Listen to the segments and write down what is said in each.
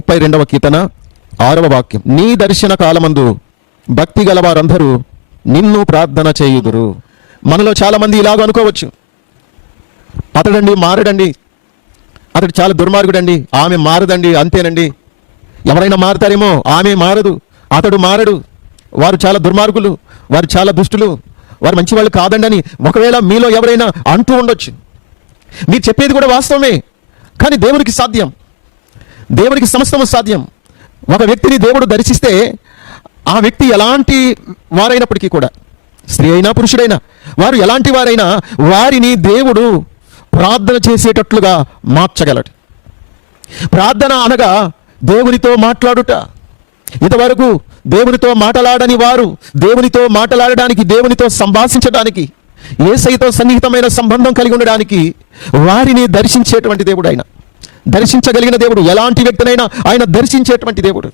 ముప్పై రెండవ కీర్తన ఆరవ వాక్యం. నీ దర్శన కాలమందు భక్తి గల వారందరూ నిన్ను ప్రార్థన చేయుదురు. మనలో చాలా మంది ఇలాగ అనుకోవచ్చు. అతడండి మారడండి. అతడు చాలా దుర్మార్గుడండి. ఆమె మారదండి అంతేనండి. ఎవరైనా మారుతారేమో ఆమె మారదు. అతడు మారడు. వారు చాలా దుర్మార్గులు వారు చాలా దుష్టులు వారు మంచి వాళ్ళు కాదండి అని ఒకవేళ మీలో ఎవరైనా అంటూ ఉండొచ్చు. మీరు చెప్పేది కూడా వాస్తవమే కానీ దేవునికి సాధ్యం. దేవునికి సమస్తము సాధ్యం. ఒక వ్యక్తిని దేవుడు దర్శిస్తే ఆ వ్యక్తి ఎలాంటి వారైనప్పటికీ కూడా స్త్రీ అయినా పురుషుడైనా వారు ఎలాంటి వారైనా వారిని దేవుడు ప్రార్థన చేసేటట్లుగా మార్చగలడు. ప్రార్థన అనగా దేవునితో మాట్లాడుట. ఇంతవరకు దేవునితో మాట్లాడని వారు దేవునితో మాట్లాడడానికి దేవునితో సంభాషించడానికి ఏసైతో సన్నిహితమైన సంబంధం కలిగి ఉండడానికి వారిని దర్శించేటువంటి దేవుడు ఆయన దర్శించగలిగిన దేవుడు ఎలాంటి వ్యక్తినైనా ఆయన దర్శించేటువంటి దేవుడు.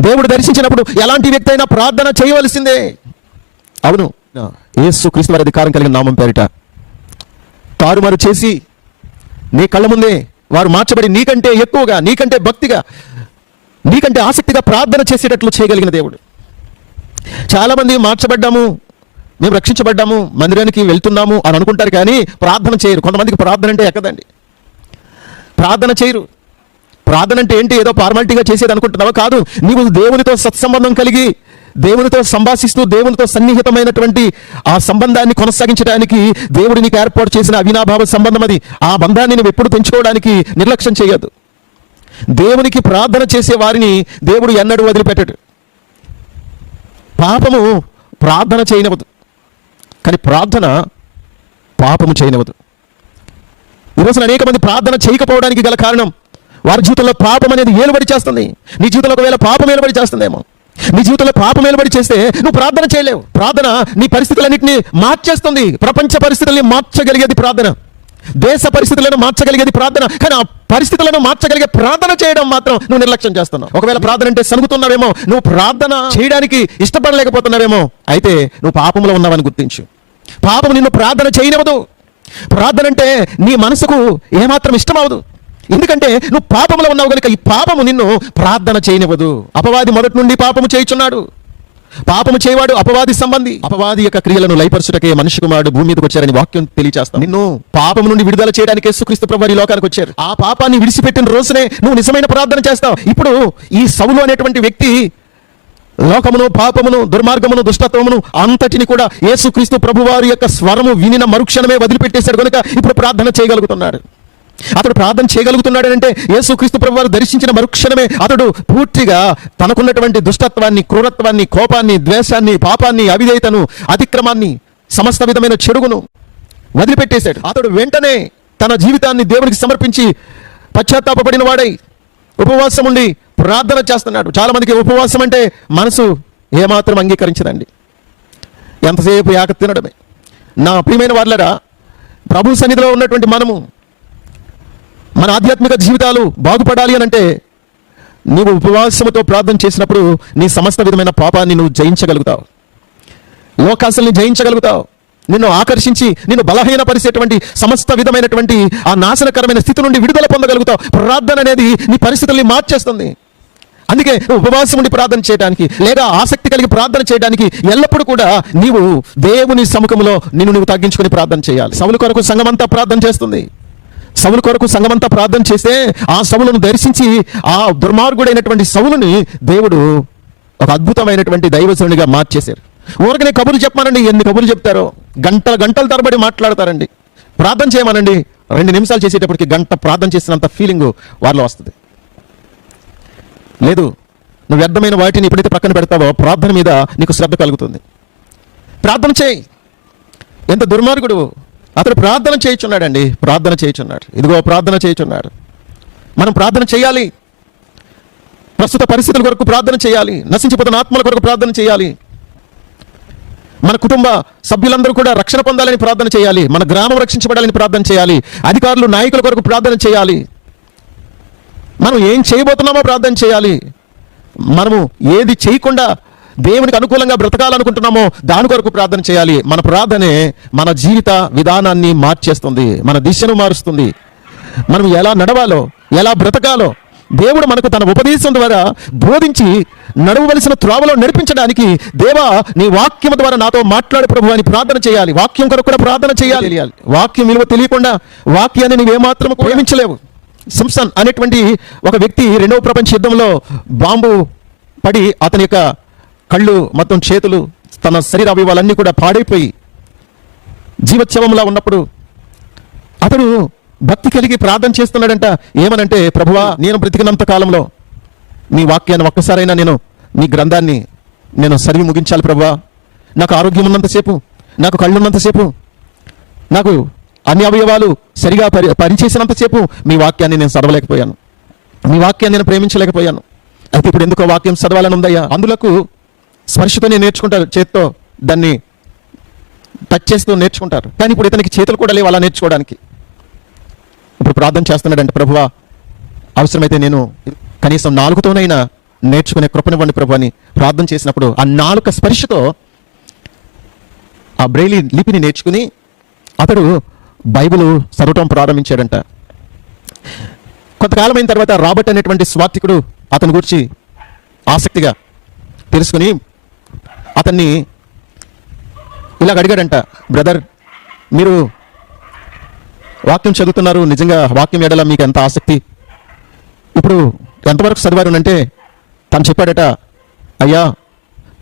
దేవుడు దర్శించినప్పుడు ఎలాంటి వ్యక్తి అయినా ప్రార్థన చేయవలసిందే. అవును. ఏసు క్రీస్తు వారి అధికారం కలిగిన నామం పేరిట తారుమారు చేసి నీ కళ్ళ ముందే వారు మార్చబడి నీకంటే ఎక్కువగా నీకంటే భక్తిగా నీకంటే ఆసక్తిగా ప్రార్థన చేసేటట్లు చేయగలిగిన దేవుడు. చాలామంది మార్చబడ్డాము మేము రక్షించబడ్డాము మందిరానికి వెళ్తున్నాము అని అనుకుంటారు కానీ ప్రార్థన చేయరు. కొంతమందికి ప్రార్థన అంటే ఎక్కదండి. ప్రార్థన చేయరు. ప్రార్థన అంటే ఏంటి? ఏదో ఫార్మాలిటీగా చేసేది అనుకుంటున్నావా? కాదు. నీవు దేవునితో సత్సంబంధం కలిగి దేవునితో సంభాషిస్తూ దేవునితో సన్నిహితమైనటువంటి ఆ సంబంధాన్ని కొనసాగించడానికి దేవుడు నీకు ఏర్పాటు చేసిన అవినాభావ సంబంధం అది. ఆ బంధాన్ని నువ్వు ఎప్పుడు పెంచుకోవడానికి నిర్లక్ష్యం చేయొద్దు. దేవునికి ప్రార్థన చేసే వారిని దేవుడు ఎన్నడూ వదిలిపెట్టడు. పాపము ప్రార్థన చేయనవదు కానీ ప్రార్థన పాపము చేయనవదు ఈరోజు అనేక మంది ప్రార్థన చేయకపోవడానికి గల కారణం వారి జీవితంలో పాపం అనేది ఏలుబడి చేస్తుంది. నీ జీవితంలో ఒకవేళ పాపం ఏలుబడి చేస్తుందేమో. నీ జీవితంలో పాపం ఏలుబడి చేస్తే నువ్వు ప్రార్థన చేయలేవు. ప్రార్థన నీ పరిస్థితులన్నింటినీ మార్చేస్తుంది. ప్రపంచ పరిస్థితుల్ని మార్చగలిగేది ప్రార్థన. దేశ పరిస్థితులను మార్చగలిగేది ప్రార్థన. కానీ ఆ పరిస్థితులను మార్చగలిగే ప్రార్థన చేయడం మాత్రం నువ్వు నిర్లక్ష్యం చేస్తున్నావు. ఒకవేళ ప్రార్థన అంటే సనుగుతున్నావేమో నువ్వు ప్రార్థన చేయడానికి ఇష్టపడలేకపోతున్నావేమో అయితే నువ్వు పాపంలో ఉన్నావని గుర్తించు. పాపం నిన్ను ప్రార్థన చేయనివ్వదు. ప్రార్థన అంటే నీ మనసుకు ఏమాత్రం ఇష్టం అవదు ఎందుకంటే నువ్వు పాపంలో ఉన్నావు కనుక ఈ పాపము నిన్ను ప్రార్థన చేయనివ్వదు. అపవాది మొదటి నుండి పాపము చేయుచున్నాడు. పాపము చేయవాడు అపవాది సంబంధి. అపవాది యొక్క క్రియలను లైపరుచుటకే మనిషి కుమారుడు భూమి మీదకి వచ్చారని వాక్యం తెలియచేస్తాం. నిన్ను పాపము నుండి విడుదల చేయడానికి యేసుక్రీస్తు ప్రభు ఈ లోకానికి వచ్చారు. ఆ పాపాన్ని విడిచిపెట్టిన రోజునే నువ్వు నిజమైన ప్రార్థన చేస్తావు. ఇప్పుడు ఈ సౌలు అనేటువంటి వ్యక్తి లోకమును పాపమును దుర్మార్గమును దుష్టత్వమును అంతటిని కూడా యేసుక్రీస్తు ప్రభువారి యొక్క స్వరము వినిన మరుక్షణమే వదిలిపెట్టేశాడు కనుక ఇప్పుడు ప్రార్థన చేయగలుగుతున్నాడు. అతడు ప్రార్థన చేయగలుగుతున్నాడు అంటే యేసుక్రీస్తు ప్రభువారు దర్శించిన మరుక్షణమే అతడు పూర్తిగా తనకున్నటువంటి దుష్టత్వాన్ని క్రూరత్వాన్ని కోపాన్ని ద్వేషాన్ని పాపాన్ని అవిధేయతను అతిక్రమాన్ని సమస్త విధమైన చెడుగును వదిలిపెట్టేశాడు. అతడు వెంటనే తన జీవితాన్ని దేవునికి సమర్పించి పశ్చాత్తాపడిన వాడై ఉపవాసం ఉండి ప్రార్థన చేస్తున్నాడు. చాలామందికి ఉపవాసం అంటే మనసు ఏమాత్రం అంగీకరించదండి. ఎంతసేపు యాక తినడమే. నా ప్రియమైన వాళ్ళరా ప్రభు సన్నిధిలో ఉన్నటువంటి మనము మన ఆధ్యాత్మిక జీవితాలు బాగుపడాలి అని అంటే నీవు ఉపవాసముతో ప్రార్థన చేసినప్పుడు నీ సమస్త విధమైన పాపాన్ని నువ్వు జయించగలుగుతావు. లోకాశల్ని జయించగలుగుతావు. నిన్ను ఆకర్షించి నిన్ను బలహీనపరిచేటువంటి సమస్త విధమైనటువంటి ఆ నాశనకరమైన స్థితి నుండి విడుదల పొందగలుగుతావు. ప్రార్థన అనేది నీ పరిస్థితుల్ని మార్చేస్తుంది. అందుకే ఉపవాసం ఉండి ప్రార్థన చేయడానికి లేదా ఆసక్తి కలిగి ప్రార్థన చేయడానికి ఎల్లప్పుడూ కూడా నీవు దేవుని సముఖంలో నిన్ను నువ్వు తగ్గించుకొని ప్రార్థన చేయాలి. సవుల కొరకు సంఘమంతా ప్రార్థన చేస్తుంది. సవుల కొరకు సంఘమంతా ప్రార్థన చేస్తే ఆ సవులను దర్శించి ఆ దుర్మార్గుడైనటువంటి సవులని దేవుడు ఒక అద్భుతమైనటువంటి దైవజనుడిగా మార్చేశారు. ఊరికనే కబుర్లు చెప్పమానండి. ఎన్ని కబుర్లు చెప్తారో? గంటల గంటల తరబడి మాట్లాడతారండి. ప్రార్థన చేయమనండి. రెండు నిమిషాలు చేసేటప్పటికి గంట ప్రార్థన చేసినంత ఫీలింగ్ వారిలో వస్తుంది. లేదు నువ్వు వ్యర్థమైన వాటిని ఎప్పుడైతే పక్కన పెడతావో ప్రార్థన మీద నీకు శ్రద్ధ కలుగుతుంది. ప్రార్థన చేయి. ఎంత దుర్మార్గుడు. అతడు ప్రార్థన చేయుచున్నాడండి. ప్రార్థన చేయుచున్నాడు. ఇదిగో ప్రార్థన చేయుచున్నాడు. మనం ప్రార్థన చేయాలి. ప్రస్తుత పరిస్థితుల కొరకు ప్రార్థన చేయాలి. నశించిపోతున్న ఆత్మల కొరకు ప్రార్థన చేయాలి. మన కుటుంబ సభ్యులందరూ కూడా రక్షణ పొందాలని ప్రార్థన చేయాలి. మన గ్రామం రక్షించబడాలని ప్రార్థన చేయాలి. అధికారులు నాయకుల కొరకు ప్రార్థన చేయాలి. మనం ఏం చేయబోతున్నామో ప్రార్థన చేయాలి. మనము ఏది చేయకుండా దేవునికి అనుకూలంగా బ్రతకాలనుకుంటున్నామో దాని కొరకు ప్రార్థన చేయాలి. మన ప్రార్థనే మన జీవిత విధానాన్ని మార్చేస్తుంది. మన దిశను మారుస్తుంది. మనం ఎలా నడవాలో ఎలా బ్రతకాలో దేవుడు మనకు తన ఉపదేశం ద్వారా బోధించి నడవవలసిన త్రోవలో నడిపించడానికి దేవా నీ వాక్యం ద్వారా నాతో మాట్లాడు ప్రభు అని ప్రార్థన చేయాలి. వాక్యం కొరకు కూడా ప్రార్థన చేయాలి. వాక్యం విలువ తెలియకుండా వాక్యాన్ని నువ్వేమాత్రం ప్రేమించలేవు. సింసన్ అనేటువంటి ఒక వ్యక్తి రెండవ ప్రపంచ యుద్ధంలో బాంబు పడి అతని యొక్క కళ్ళు మొత్తం చేతులు తన శరీర అవయవాలన్నీ కూడా పాడైపోయి జీవోత్సవంలా ఉన్నప్పుడు అతడు భక్తి కలిగి ప్రార్థన చేస్తున్నాడంట. ఏమనంటే ప్రభువా నేను బ్రతికినంత కాలంలో నీ వాక్యాన్ని ఒక్కసారైనా నేను నీ గ్రంథాన్ని నేను సరివి ముగించాలి ప్రభువా. నాకు ఆరోగ్యం ఉన్నంతసేపు నాకు కళ్ళు ఉన్నంతసేపు నాకు అన్ని అవయవాలు సరిగా పరి పనిచేసినంతసేపు మీ వాక్యాన్ని నేను చదవలేకపోయాను. మీ వాక్యాన్ని నేను ప్రేమించలేకపోయాను. అయితే ఇప్పుడు ఎందుకో వాక్యం చదవాలని ఉందయ్యా అందులకు స్పర్శతో నేను నేర్చుకుంటారు చేత్తో దాన్ని టచ్ చేస్తూ నేర్చుకుంటారు. కానీ ఇప్పుడు ఇతనికి చేతులు కూడా లేవు అలా నేర్చుకోవడానికి. ఇప్పుడు ప్రార్థన చేస్తున్నాడంటే ప్రభువా అవసరమైతే నేను కనీసం నాలుగుతోనైనా నేర్చుకునే కృపనివ్వండి ప్రభు అని ప్రార్థన చేసినప్పుడు ఆ నాలుక స్పర్శతో ఆ బ్రెయిలీ లిపిని నేర్చుకుని అతడు బైబిల్ చదవటం ప్రారంభించాడంట. కొంతకాలం అయిన తర్వాత రాబర్ట్ అనేటువంటి స్వార్థికుడు అతని గురించి ఆసక్తిగా తెలుసుకుని అతన్ని ఇలాగ అడిగాడంట బ్రదర్ మీరు వాక్యం చదువుతున్నారు నిజంగా వాక్యం ఎడల మీకు ఎంత ఆసక్తి? ఇప్పుడు ఎంతవరకు చదివారు అంటే తను చెప్పాడట అయ్యా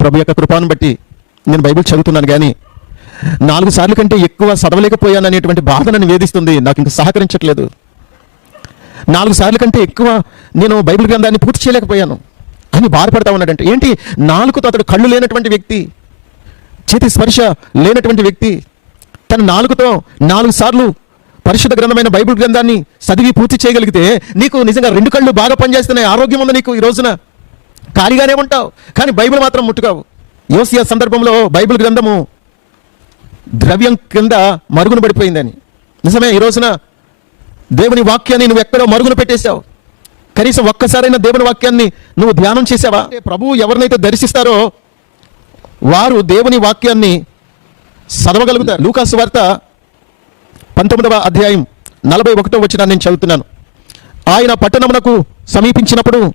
ప్రభు యొక్క కృపాను బట్టి నేను బైబిల్ చదువుతున్నాను కానీ నాలుగు సార్లు కంటే ఎక్కువ చదవలేకపోయాను అనేటువంటి బాధ నన్ను వేధిస్తుంది. నాకు ఇంకా సహకరించట్లేదు. నాలుగు సార్లు కంటే ఎక్కువ నేను బైబిల్ గ్రంథాన్ని పూర్తి చేయలేకపోయాను. అని బాధపడతా ఉన్నాడంటే. ఏంటి? నాలుగుతో అతడు కళ్ళు లేనటువంటి వ్యక్తి చేతి స్పర్శ లేనటువంటి వ్యక్తి తన నాలుగుతో నాలుగు సార్లు పరిశుద్ధ గ్రంథమైన బైబిల్ గ్రంథాన్ని చదివి పూర్తి చేయగలిగితే నీకు నిజంగా రెండు కళ్ళు బాగా పనిచేస్తున్నాయి. ఆరోగ్యం ఉంది నీకు ఈ రోజున. ఖాళీగానే ఉంటావు. కానీ బైబిల్ మాత్రం ముట్టుకావు. యోసియా సందర్భంలో బైబిల్ గ్రంథము ద్రవ్యం కింద మరుగున పడిపోయిందని. నిజమే ఈ రోజున దేవుని వాక్యాన్ని నువ్వు ఎక్కడో మరుగున పెట్టేశావు. కనీసం ఒక్కసారైనా దేవుని వాక్యాన్ని నువ్వు ధ్యానం చేసావా ప్రభువు ఎవరినైతే దర్శిస్తారో వారు దేవుని వాక్యాన్ని చదవగలుగుతారు. లూకాసు వార్త పంతొమ్మిదవ అధ్యాయం నలభై ఒకటో వచ్చిన నేను చదువుతున్నాను. ఆయన పట్టణమునకు సమీపించినప్పుడు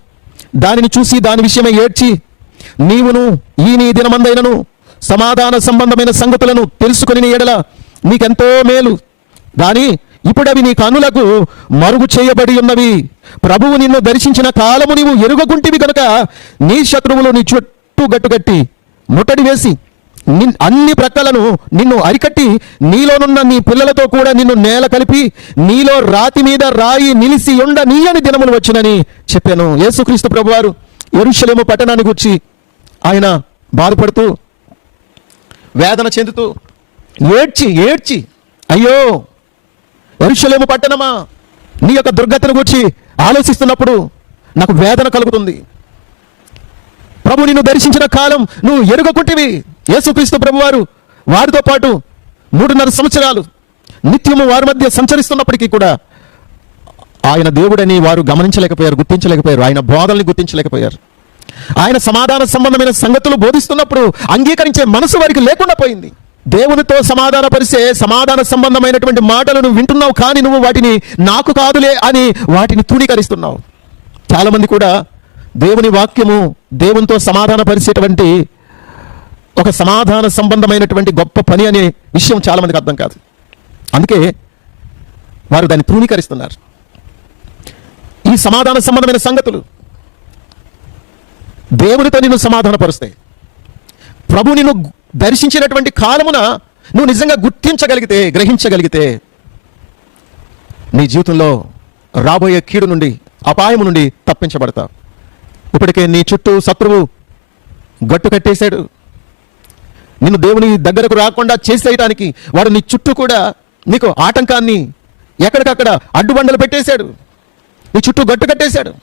దానిని చూసి దాని విషయమై ఏడ్చి నీవును ఈ నీ దినమందైనను సమాధాన సంబంధమైన సంగతులను తెలుసుకుని ఎడల నీకెంతో మేలు. కానీ ఇప్పుడు అవి నీ కనులకు మరుగు చేయబడి ఉన్నవి. ప్రభువు నిన్ను దర్శించిన కాలము నీవు ఎరుగకుంటివి కనుక నీ శత్రువులు నీ చుట్టూ గట్టుగట్టి ముట్టడి వేసి నిన్ అన్ని ప్రక్కలను నిన్ను అరికట్టి నీలోనున్న నీ పిల్లలతో కూడా నిన్ను నేల కలిపి నీలో రాతి మీద రాయి నిలిసి ఉండ నీయని దినములు వచ్చినని చెప్పాను. యేసుక్రీస్తు ప్రభువారు ఎరుషలేము పట్టణాన్ని గురించి ఆయన బాధపడుతూ వేదన చెందుతూ ఏడ్చి ఏడ్చి అయ్యో ఎరుషలేము పట్టణమా? నీ యొక్క దుర్గతిని గురించి ఆలోచిస్తున్నప్పుడు నాకు వేదన కలుగుతుంది. ప్రభు నిన్ను దర్శించిన కాలం నువ్వు ఎరుగకుంటివి యేసుక్రీస్తు ప్రభువారు వారితో పాటు మూడున్నర సంవత్సరాలు నిత్యము వారి మధ్య సంచరిస్తున్నప్పటికీ కూడా ఆయన దేవుడని వారు గమనించలేకపోయారు గుర్తించలేకపోయారు. ఆయన బోధల్ని గుర్తించలేకపోయారు. ఆయన సమాధాన సంబంధమైన సంగతులు బోధిస్తున్నప్పుడు అంగీకరించే మనసు వారికి లేకుండా పోయింది. దేవునితో సమాధాన పరిచే సమాధాన సంబంధమైనటువంటి మాటలను వింటున్నావు కానీ నువ్వు వాటిని నాకు కాదులే అని వాటిని తృణీకరిస్తున్నావు. చాలామంది కూడా దేవుని వాక్యము దేవునితో సమాధాన పరిచేటువంటి ఒక సమాధాన సంబంధమైనటువంటి గొప్ప పని అనే విషయం చాలామందికి అర్థం కాదు. అందుకే వారు దాన్ని తృణీకరిస్తున్నారు. ఈ సమాధాన సంబంధమైన సంగతులు దేవునితో నిన్ను సమాధానపరుస్తాయి. ప్రభు నిన్ను దర్శించినటువంటి కాలమున నువ్వు నిజంగా గుర్తించగలిగితే గ్రహించగలిగితే నీ జీవితంలో రాబోయే కీడు నుండి అపాయము నుండి తప్పించబడతావు ఇప్పటికే నీ చుట్టూ శత్రువు గట్టు కట్టేశాడు. నిన్ను దేవుని దగ్గరకు రాకుండా చేసేయటానికి వాడు నీ చుట్టూ కూడా నీకు ఆటంకాన్ని ఎక్కడికక్కడ అడ్డుబండలు పెట్టేశాడు. నీ చుట్టూ గట్టు కట్టేశాడు.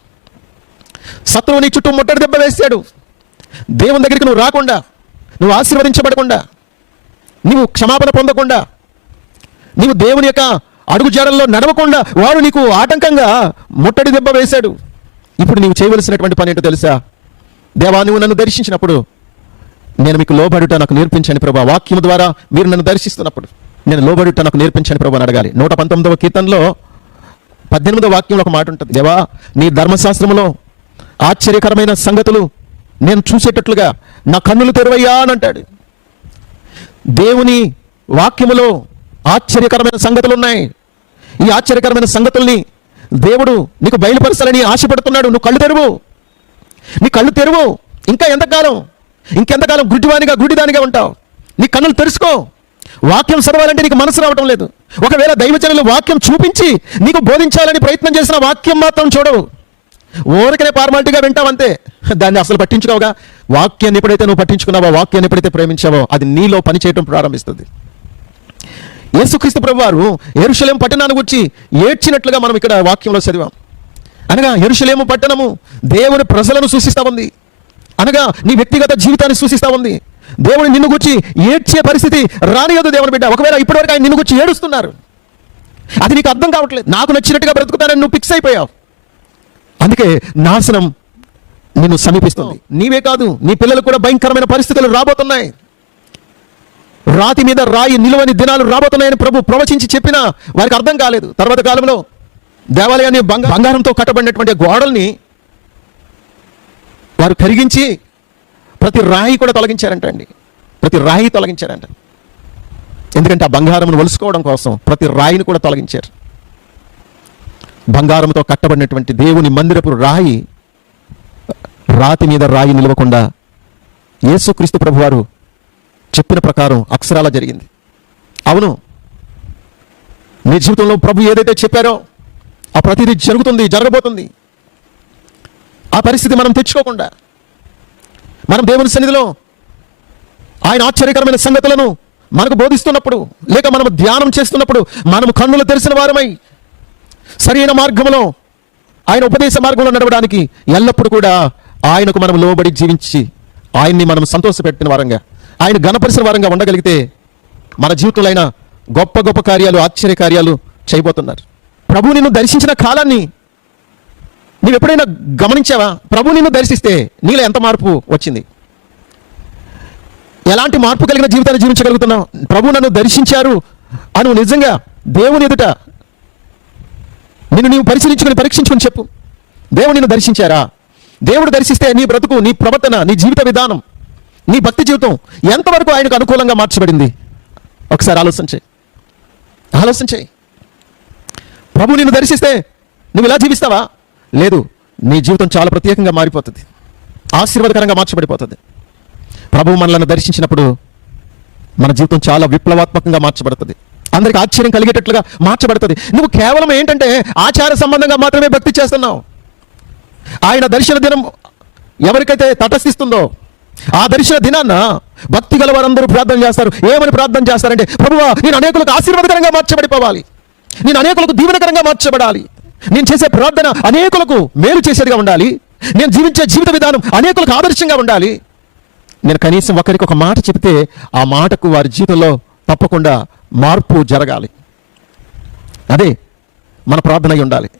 శత్రువు నీ చుట్టూ ముట్టడి దెబ్బ వేశాడు. దేవుని దగ్గరికి నువ్వు రాకుండా నువ్వు ఆశీర్వదించబడకుండా నీవు క్షమాపణ పొందకుండా నీవు దేవుని యొక్క అడుగు జాడల్లో నడవకుండా వాడు నీకు ఆటంకంగా ముట్టడి దెబ్బ వేశాడు. ఇప్పుడు నీవు చేయవలసినటువంటి పని ఏంటో తెలుసా? దేవా నువ్వు నన్ను దర్శించినప్పుడు నేను మీకు లోబడుట నాకు నేర్పించండి ప్రభా. వాక్యం ద్వారా మీరు నన్ను దర్శిస్తున్నప్పుడు నేను లోబడుట నాకు నేర్పించండి ప్రభా అని అడగాలి. నూట పంతొమ్మిదవ కీర్తనలో పద్దెనిమిదో వాక్యంలో ఒక మాట ఉంటుంది. దేవా నీ ధర్మశాస్త్రములో ఆశ్చర్యకరమైన సంగతులు నేను చూసేటట్లుగా నా కన్నులు తెరవయ్యా అని అంటాడు. దేవుని వాక్యములో ఆశ్చర్యకరమైన సంగతులు ఉన్నాయి ఈ ఆశ్చర్యకరమైన సంగతుల్ని దేవుడు నీకు బయలుపరచాలని ఆశపడుతున్నాడు. నువ్వు కళ్ళు తెరువు. నీ కళ్ళు తెరువు. ఇంకా ఎంతకాలం? ఇంకెంతకాలం గుడ్డివానిగా గుడ్డిదానిగా ఉంటావు? నీ కన్నులు తెరుచుకో. వాక్యం చదవాలంటే నీకు మనసు రావటం లేదు. ఒకవేళ దైవజనులు వాక్యం చూపించి నీకు బోధించాలని ప్రయత్నం చేసిన వాక్యం మాత్రం చూడవు. ఊరికనే ఫార్మాలిటీగా వింటావంతే దాన్ని అసలు పట్టించుకోవుగా. వాక్యాన్ని ఎప్పుడైతే నువ్వు పట్టించుకున్నావో వాక్యాన్ని ఎప్పుడైతే ప్రేమించావో అది నీలో పనిచేయటం ప్రారంభిస్తుంది. యేసుక్రీస్తు ప్రభు వారు ఎరుషలేం పట్టణాన్ని గురించి ఏడ్చినట్లుగా మనం ఇక్కడ వాక్యంలో చదివాం. అనగా ఎరుషలేము పట్టణము దేవుని ప్రజలను సూచిస్తా ఉంది. అనగా నీ వ్యక్తిగత జీవితాన్ని సూచిస్తా ఉంది. దేవుని నిన్ను గురించి ఏడ్చే పరిస్థితి రానియదు దేవుని బిడ్డ. ఒకవేళ ఇప్పటివరకు ఆయన నిన్ను గురించి ఏడుస్తున్నారు. అది నీకు అర్థం కావట్లేదు. నాకు నచ్చినట్టుగా బ్రతుకుతానని నువ్వు ఫిక్స్ అయిపోయావు. అందుకే నాశనం నిన్ను సమీపిస్తుంది. నీవే కాదు నీ పిల్లలు కూడా భయంకరమైన పరిస్థితులు రాబోతున్నాయి. రాతి మీద రాయి నిలువని దినాలు రాబోతున్నాయని ప్రభు ప్రవచించి చెప్పినా వారికి అర్థం కాలేదు. తర్వాత కాలంలో దేవాలయాన్ని బంగారంతో కట్టబడినటువంటి గోడల్ని వారు కరిగించి ప్రతి రాయి కూడా తొలగించారంట అండి ప్రతి రాయి తొలగించారంట. ఎందుకంటే ఆ బంగారమును ఒలుసుకోవడం కోసం ప్రతి రాయిని కూడా తొలగించారు. బంగారంతో కట్టబడినటువంటి దేవుని మందిరపు రాయి రాతి మీద రాయి నిలవకుండా యేసుక్రీస్తు ప్రభువారు చెప్పిన ప్రకారం అక్షరాల జరిగింది. అవును. మీ జీవితంలో ప్రభు ఏదైతే చెప్పారో ఆ ప్రతిదీ జరుగుతుంది జరగబోతుంది. ఆ పరిస్థితి మనం తెచ్చుకోకుండా మనం దేవుని సన్నిధిలో ఆయన ఆశ్చర్యకరమైన సంగతులను మనకు బోధిస్తున్నప్పుడు లేక మనం ధ్యానం చేస్తున్నప్పుడు మనము కన్నులు తెరిచిన వారమై సరైన మార్గంలో ఆయన ఉపదేశ మార్గంలో నడవడానికి ఎల్లప్పుడూ కూడా ఆయనకు మనం లోబడి జీవించి ఆయన్ని మనం సంతోషపెట్టిన వారంగా ఆయన గణపరిచిన వారంగా ఉండగలిగితే మన జీవితంలో ఆయన గొప్ప గొప్ప కార్యాలు ఆశ్చర్య కార్యాలు చేయబోతున్నారు. ప్రభు నిన్ను దర్శించిన కాలాన్ని నీవు ఎప్పుడైనా గమనించావా? ప్రభు నిన్ను దర్శిస్తే నీలో ఎంత మార్పు వచ్చింది? ఎలాంటి మార్పు కలిగిన జీవితాన్ని జీవించగలుగుతున్నావు? ప్రభు నన్ను దర్శించారు అను నిజంగా దేవుని ఎదుట నిన్ను నీవు పరిశీలించుకొని పరీక్షించుకొని చెప్పు. దేవుడు నిన్ను దర్శించారా? దేవుడు దర్శిస్తే నీ బ్రతుకు నీ ప్రవర్తన నీ జీవిత విధానం నీ భక్తి జీవితం ఎంతవరకు ఆయనకు అనుకూలంగా మార్చబడింది? ఒకసారి ఆలోచన చేయి. ఆలోచన చేయి. ప్రభు నిన్ను దర్శిస్తే నువ్వు ఇలా జీవిస్తావా? లేదు నీ జీవితం చాలా ప్రత్యేకంగా మారిపోతుంది. ఆశీర్వాదకరంగా మార్చబడిపోతుంది. ప్రభు మనలను దర్శించినప్పుడు మన జీవితం చాలా విప్లవాత్మకంగా మార్చబడుతుంది. అందరికి ఆశ్చర్యం కలిగేటట్లుగా మార్చబడుతుంది. నువ్వు కేవలం ఏంటంటే ఆచార సంబంధంగా మాత్రమే భక్తి చేస్తున్నావు. ఆయన దర్శన దినం ఎవరికైతే తటస్థిస్తుందో ఆ దర్శన దినాన్న భక్తి గల వారందరూ ప్రార్థన చేస్తారు. ఏమని ప్రార్థన చేస్తారంటే ప్రభువా నేను అనేకులకు ఆశీర్వాదకరంగా మార్చబడిపోవాలి. నేను అనేకులకు దీవెనకరంగా మార్చబడాలి. నేను చేసే ప్రార్థన అనేకులకు మేలు చేసేదిగా ఉండాలి. నేను జీవించే జీవిత విధానం అనేకులకు ఆదర్శంగా ఉండాలి. నేను కనీసం ఒకరికి ఒక మాట చెప్తే ఆ మాటకు వారి జీవితంలో తప్పకుండా మార్పు జరగాలి. అదే మన ప్రార్థన అయి ఉండాలి.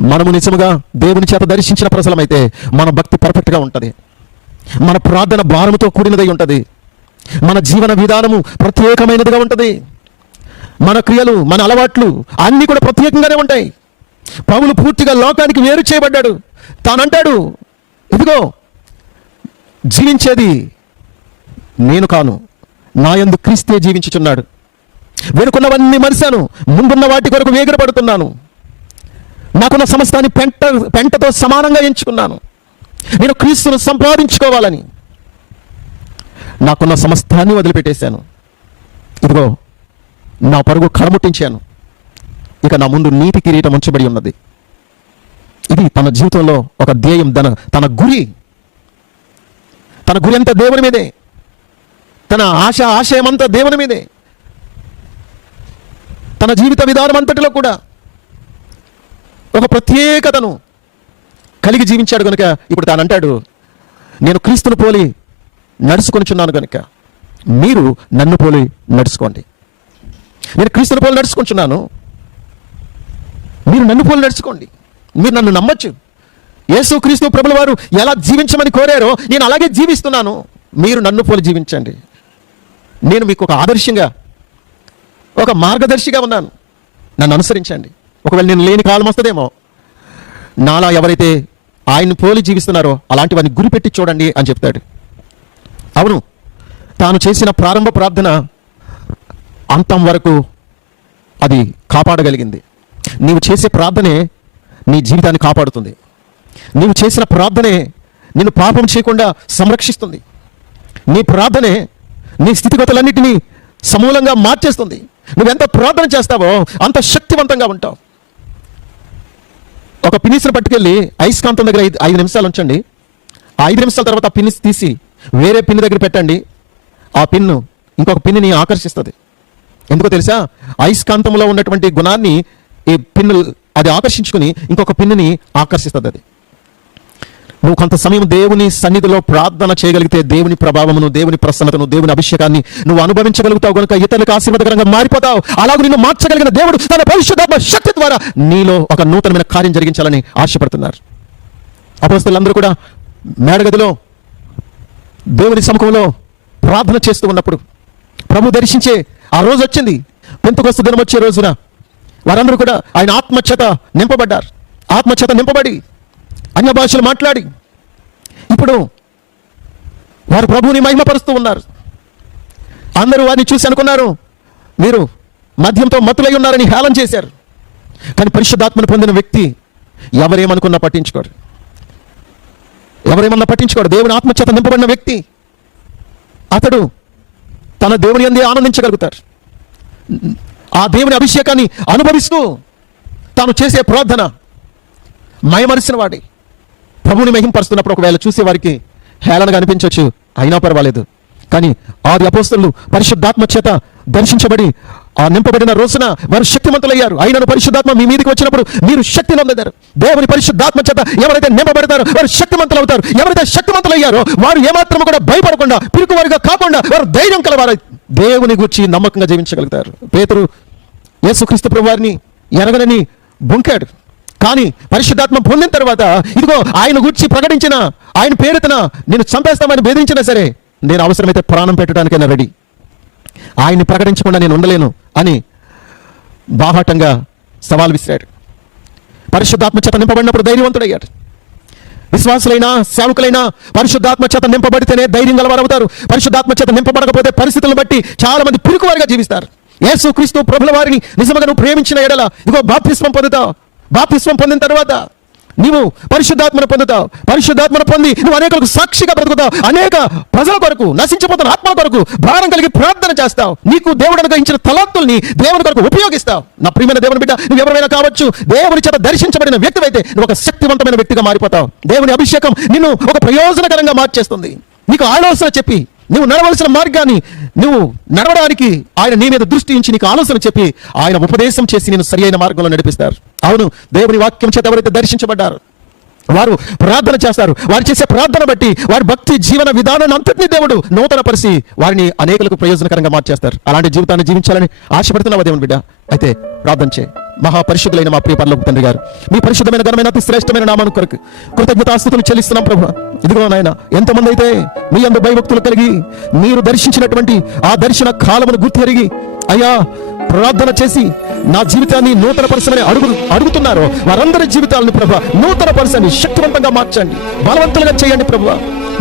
మనము నిజముగా దేవుని చేత దర్శించిన ప్రజలమైతే మన భక్తి పర్ఫెక్ట్గా ఉంటుంది. మన ప్రార్థన భారముతో కూడినదై ఉంటుంది. మన జీవన విధానము ప్రత్యేకమైనదిగా ఉంటుంది. మన క్రియలు మన అలవాట్లు అన్నీ కూడా ప్రత్యేకంగానే ఉంటాయి. పౌలు పూర్తిగా లోకానికి వేరు చేయబడ్డాడు. తానంటాడు ఇదిగో జీవించేది నేను కాను. నా యందు క్రీస్తే జీవించుచున్నాడు. వెనుకున్నవన్నీ మరిశాను. ముందున్న వాటి కొరకు వేగిరపడుతున్నాను. నాకున్న సమస్తాన్ని పెంట పెంటతో సమానంగా ఎంచుకున్నాను. నేను క్రీస్తును సంపాదించుకోవాలని నాకున్న సమస్తాన్ని వదిలిపెట్టేశాను. ఇదిగో నా పరుగు కడముట్టించాను ఇక నా ముందు నీతి కిరీటం ఉంచబడి ఉన్నది. ఇది తన జీవితంలో ఒక ధ్యేయం తన తన గురి. తన గురి అంతా దేవుని మీదే. తన ఆశ ఆశయం అంతా దేవుని మీదే. తన జీవిత విధానం అంతటిలో కూడా ఒక ప్రత్యేకతను కలిగి జీవించాడు కనుక ఇప్పుడు తాను అంటాడు నేను క్రీస్తును పోలి నడుచుకొనిచున్నాను కనుక మీరు నన్ను పోలి నడుచుకోండి. నేను క్రీస్తుని పోలి నడుచుకుంటున్నాను మీరు నన్ను పోలి నడుచుకోండి. మీరు నన్ను నమ్మొచ్చు. యేసు క్రీస్తు ప్రభుల వారు ఎలా జీవించమని కోరారో నేను అలాగే జీవిస్తున్నాను. మీరు నన్ను పోలి జీవించండి. నేను మీకు ఒక ఆదర్శంగా ఒక మార్గదర్శిగా ఉన్నాను. నన్ను అనుసరించండి. ఒకవేళ నేను లేని కాలం వస్తుందేమో నాలా ఎవరైతే ఆయన పోలి జీవిస్తున్నారో అలాంటి వారిని గురిపెట్టి చూడండి అని చెప్తాడు. అవును తాను చేసిన ప్రారంభ ప్రార్థన అంతం వరకు అది కాపాడగలిగింది. నీవు చేసే ప్రార్థనే నీ జీవితాన్ని కాపాడుతుంది. నీవు చేసిన ప్రార్థనే నిన్ను పాపం చేయకుండా సంరక్షిస్తుంది. నీ ప్రార్థనే నీ స్థితిగతులన్నిటినీ సమూలంగా మార్చేస్తుంది. నువ్వెంత ప్రార్థన చేస్తావో అంత శక్తివంతంగా ఉంటావు. ఒక పినిస్ని పట్టుకెళ్ళి ఐస్కాంతం దగ్గర ఐదు ఐదు నిమిషాలు ఉంచండి. ఆ ఐదు నిమిషాల తర్వాత ఆ పిన్నిస్ తీసి వేరే పిన్ దగ్గర పెట్టండి. ఆ పిన్ను ఇంకొక పిన్నుని ఆకర్షిస్తుంది. ఎందుకో తెలుసా? ఐస్కాంతంలో ఉన్నటువంటి గుణాన్ని ఈ పిన్ను అది ఆకర్షించుకుని ఇంకొక పిన్నిని ఆకర్షిస్తుంది అది. నువ్వు కొంత సమయం దేవుని సన్నిధిలో ప్రార్థన చేయగలిగితే దేవుని ప్రభావమును దేవుని ప్రసన్నతను దేవుని అభిషేకాన్ని నువ్వు అనుభవించగలుగుతావు కనుక ఇతరులకు ఆశీర్వాదకరంగా మారిపోతావు. అలాగే నిన్ను మార్చగలిగిన దేవుడు తన పరిశుద్ధాత్మ శక్తి ద్వారా నీలో ఒక నూతనమైన కార్యం జరిగించాలని ఆశపడుతున్నారు. అపోస్తులందరూ కూడా మేడగదిలో దేవుని సముఖంలో ప్రార్థన చేస్తూ ఉన్నప్పుడు ప్రభు దర్శించే ఆ రోజు వచ్చింది. పెంతుకొస్తు దినం వచ్చే రోజున వారందరూ కూడా ఆయన ఆత్మచ్యత నింపబడ్డారు. ఆత్మచ్యత నింపబడి అన్య భాషలు మాట్లాడి. ఇప్పుడు వారు ప్రభువుని మహిమపరుస్తూ ఉన్నారు. అందరూ వారిని చూసి అనుకున్నారు మీరు మద్యంతో మత్తులై ఉన్నారని హేళన చేశారు. కానీ పరిశుద్ధాత్మను పొందిన వ్యక్తి ఎవరేమనుకున్నా పట్టించుకోరు ఎవరేమన్నా పట్టించుకోడు. దేవుని ఆత్మచేత నింపబడిన వ్యక్తి. అతడు తన దేవుని అందే ఆనందించగలుగుతారు ఆ దేవుని అభిషేకాన్ని అనుభవిస్తూ తాను చేసే ప్రార్థన మయమరిసిన వాడి. ప్రభుని మహింపరుస్తున్నప్పుడు ఒకవేళ చూసేవారికి హేళనగా అనిపించవచ్చు అయినా పర్వాలేదు. కానీ ఆది అపోస్తులు పరిశుద్ధాత్మ చేత దర్శించబడి ఆ నింపబడిన రోజున వారు శక్తివంతులయ్యారు అయినను పరిశుద్ధాత్మ మీ మీదకి వచ్చినప్పుడు మీరు శక్తిని నొందారు దేవుని పరిశుద్ధాత్మ చేత ఎవరైతే నింపబడతారో వారు శక్తిమంతులు అవుతారు ఎవరైతే శక్తివంతులయ్యారో వారు ఏమాత్రం కూడా భయపడకుండా పిరుకువారిగా కాకుండా వారు ధైర్యం కలవారు. దేవుని గురించి నమ్మకంగా జీవించగలుగుతారు. పేతురు యేసుక్రీస్తు ప్రభు వారిని ఎరగనని బొంకాడు. కానీ పరిశుద్ధాత్మ పొందిన తర్వాత ఇదిగో ఆయన గురించి ప్రకటించిన ఆయన పేరుతన నేను చంపేస్తామని బెదిరించినా సరే నేను అవసరమైతే ప్రాణం పెట్టడానికైనా రెడీ. ఆయన్ని ప్రకటించకుండా నేను ఉండలేను అని బాహాటంగా సవాల్ విసిరాడు. పరిశుద్ధాత్మ చేత నింపబడినప్పుడు ధైర్యవంతుడయ్యాడు. విశ్వాసులైనా సేవకులైనా పరిశుద్ధాత్మ చేత నింపబడితేనే ధైర్యం గలవారవుతారు పరిశుద్ధాత్మ చేత నింపబడకపోతే పరిస్థితులను బట్టి చాలా మంది పిరుకువారిగా జీవిస్తారు. యేసు క్రీస్తు ప్రభుల వారిని నిజంగా నువ్వు ప్రేమించిన ఎడల ఇదిగో బాప్తిస్మం పొందుతావు. బాప్తిస్వం పొందిన తర్వాత నీవు పరిశుద్ధాత్మను పొందుతావు. పరిశుద్ధాత్మను పొంది నువ్వు అనేకలకు సాక్షిగా బ్రతుకుతావు. అనేక ప్రజల కొరకు నశించిపోతున్న ఆత్మల కొరకు భారం కలిగి ప్రార్థన చేస్తావు. నీకు దేవుడు అనుగ్రహించిన తలంతుల్ని దేవుని కొరకు ఉపయోగిస్తావు. నా ప్రియమైన దేవుని బిడ్డ నువ్వు ఎవరైనా కావచ్చు దేవుని చేత దర్శించబడిన వ్యక్తివైతే నువ్వు ఒక శక్తివంతమైన వ్యక్తిగా మారిపోతావు. దేవుని అభిషేకం నిన్ను ఒక ప్రయోజనకరంగా మార్చేస్తుంది. నీకు ఆలోచన చెప్పి నువ్వు నడవలసిన మార్గాన్ని నువ్వు నడవడానికి ఆయన నీ మీద దృష్టి ఉంచి నీకు ఆలోచన చెప్పి ఆయన ఉపదేశం చేసి నేను సరియైన మార్గంలో నడిపిస్తారు. అవును దేవుని వాక్యం చేత ఎవరైతే దర్శించబడ్డారు వారు ప్రార్థన చేస్తారు. వారు చేసే ప్రార్థన బట్టి వారి భక్తి జీవన విధానాన్ని అంతటినీ దేవుడు నూతన పరిచి వారిని అనేకులకు ప్రయోజనకరంగా మార్చేస్తారు. అలాంటి జీవితాన్ని జీవించాలని ఆశపడుతున్నావా దేవుని బిడ్డ? అయితే ప్రార్థన చేయి. మహాపరిశుద్ధులైన మా ప్రియ పర్లోకి తండ్రి గారు మీ పరిశుద్ధమైన ఘనమైన అతి శ్రేష్టమైన నామాను కొరకు కృతజ్ఞతాస్తుతులు చెల్లిస్తున్నాం ప్రభు. ఇదిగో నాయన ఎంతమంది అయితే మీ అందు భయభక్తులు కలిగి మీరు దర్శించినటువంటి ఆ దర్శన కాలమును గుర్తెరిగి అయ్యా ప్రార్థన చేసి నా జీవితాన్ని నూతన పరిశ్రమని అడుగు అడుగుతున్నారు వారందరి జీవితాలను ప్రభు నూతన పరిశ్రమని శక్తివంతంగా మార్చండి బలవంతులుగా చేయండి ప్రభు.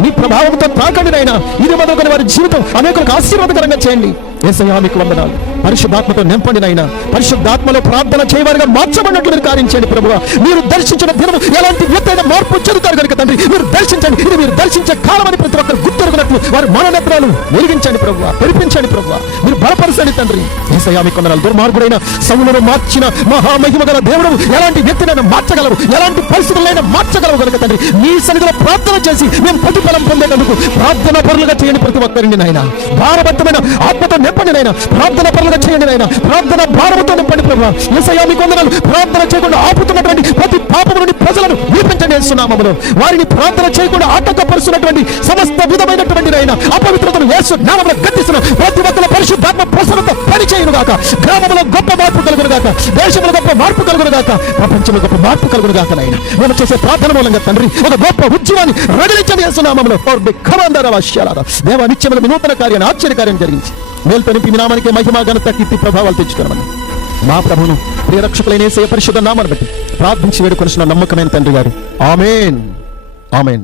మీ ప్రభావంతో తాకండి నాయన. ఇది మొదలుకొని వారి జీవితం అనేకులకు ఆశీర్వాదకరంగా చేయండి. ఏసయ్యా మీకు వందనాలు. పరిశుద్ధాత్మతో నింపండి నాయన. పరిశుద్ధాత్మలో ప్రార్థన చేయవారిగా మార్చబడినట్లు మీరు కార్యం ప్రభు మీరు దర్శించిన దినము ఎలాంటి వ్యక్తైన మార్పు చెందుతారు కనుక తండ్రి మీరు దర్శించండి. ఇది మీరు దర్శించే కాలం అని ప్రతి ఒక్కరు గుర్తెరుగునట్లు వారి మనోనేత్రాలు వెలిగించండి ప్రభు పెరిపించండి ప్రభు మీరు బలపరచండి తండ్రి. ఈసయామి మీకు దుర్మార్గుడైన సములను మార్చిన మహామహిమ గల దేవుడు ఎలాంటి వ్యక్తినైనా మార్చగలరు ఎలాంటి పరిస్థితులైనా మార్చగలరు కనుక తండ్రి. మీ సన్నిధిలో ప్రార్థన చేసి మేము ప్రతిఫలం పొందేటందుకు ప్రార్థన పరులుగా చేయండి ప్రతి ఒక్కరిని నాయన. భారభక్తమైన ఆత్మతో నింపండి నాయన. ప్రార్థన పరులుగా ప్రార్థన చేయండి నాయన. ప్రార్థన భారముతో నింపండి ప్రభు. ఎస్ఐ మీకు వందనాలు. ప్రార్థన చేయకుండా ఆపుతున్నటువంటి ప్రతి పాపము నుండి ప్రజలను విడిపించండి సునామములో వారిని ప్రార్థన చేయకుండా ఆటంకపరుస్తున్నటువంటి సమస్త విధమైనటువంటి నాయన అపవిత్రతను వేస్తు నామంలో గట్టిస్తున్న ప్రతి ఒక్కరి పరిశుద్ధాత్మ ప్రసన్నత పని చేయను గాక. గ్రామంలో గొప్ప మార్పు కలుగును గాక. దేశంలో గొప్ప మార్పు కలుగును గాక. ప్రపంచంలో గొప్ప మార్పు కలుగును గాక నాయన. మనం చేసే ప్రార్థన మూలంగా తండ్రి ఒక గొప్ప ఉద్యమాన్ని రగిలించండి యేసునామములో ఖమందర వాశ్యాలాద దేవ నిత్యముల నూతన కార్యాన్ని ఆశ్చర్య కార్యం జరిగించి. మేల్తో మీ నామానికి మహిమ ఘనత కీర్తి ప్రభావాలు తెచ్చుకోమని మా ప్రభును ప్రియరక్షకులైన సే పరిశుద్ధ నామాన్ని బట్టి ప్రార్థించి వేడుకొనిసిన నమ్మకమైన తండ్రి గారు. ఆమెన్. ఆమెన్.